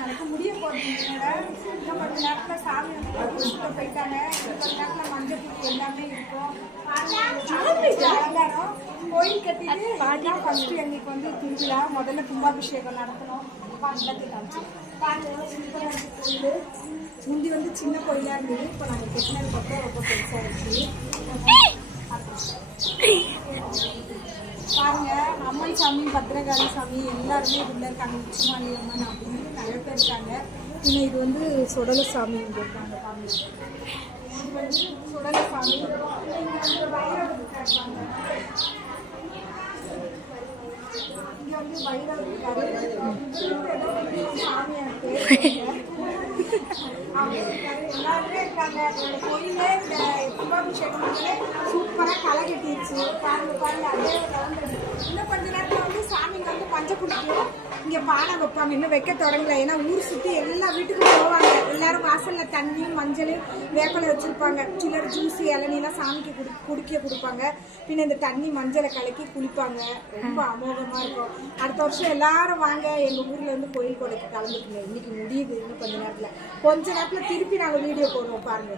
நடக்கும் முடிய போட்டுங்க. இன்னும் கொஞ்ச நேரத்தில் சாமி வந்து போயிட்டாங்க. கொஞ்ச நேரத்தில் மஞ்சள் பூச்சி எல்லாமே இருக்கும். அலங்காரம் கோயில் கட்டிட்டு ஃபர்ஸ்ட் எங்களுக்கு வந்து திருவிழா முதல்ல கும்பாபிஷேகம் நடத்தணும். முந்தி வந்து சின்ன கோயிலா இருந்தது. இப்போ நாங்கள் கட்டினதுக்கு அப்புறம் ரொம்ப பெருசாகிடுச்சு. பாருங்க, அம்மன் சாமி, பத்திரகாளி சாமி எல்லாருமே உள்ள இருக்காங்க. உச்சிமாலி அம்மன் அப்படின்னு நிறைய பேர் இருக்காங்க. இன்னும் இது வந்து சுடல சாமி இங்கே இருக்காங்க. பாருங்க, இது வந்து சுடல சாமி. வைரவர் இருக்காங்க. இங்க வந்து வைரவர் இருக்காரு. சாமியா எல்லாருமே இருக்காங்க. கோயிலே இந்த கும்பாபிஷேகம் சூப்பரா களை கட்டிடுச்சு. பாருங்க பாருங்க, அதே இன்னும் கொஞ்ச நேரத்தில் வந்து சாமிங்க வந்து பஞ்சம் குடிக்கும். இங்க பானை வைப்பாங்க. இன்னும் வைக்க தொடங்கல. ஏன்னா ஊர் சுத்தி எல்லா வீட்டுக்கும் போவாங்க. எல்லாரும் வாசல்ல தண்ணி மஞ்சள் வேப்பலை வச்சிருப்பாங்க. சிலர் ஜூஸ் இளநீலாம் சாமிக்கு குடிக்க கொடுப்பாங்க. பின்ன இந்த தண்ணி மஞ்சளை கலக்கி குளிப்பாங்க. ரொம்ப அமோகமா இருக்கும். அடுத்த வருஷம் எல்லாரும் வாங்க எங்க ஊர்ல இருந்து கோயில் கொடைக்கு கலந்துக்குங்க. இன்னைக்கு முடியுது. இன்னும் கொஞ்ச நேரத்துல திருப்பி நாங்க வீடியோ போடுவோம். பாருங்க.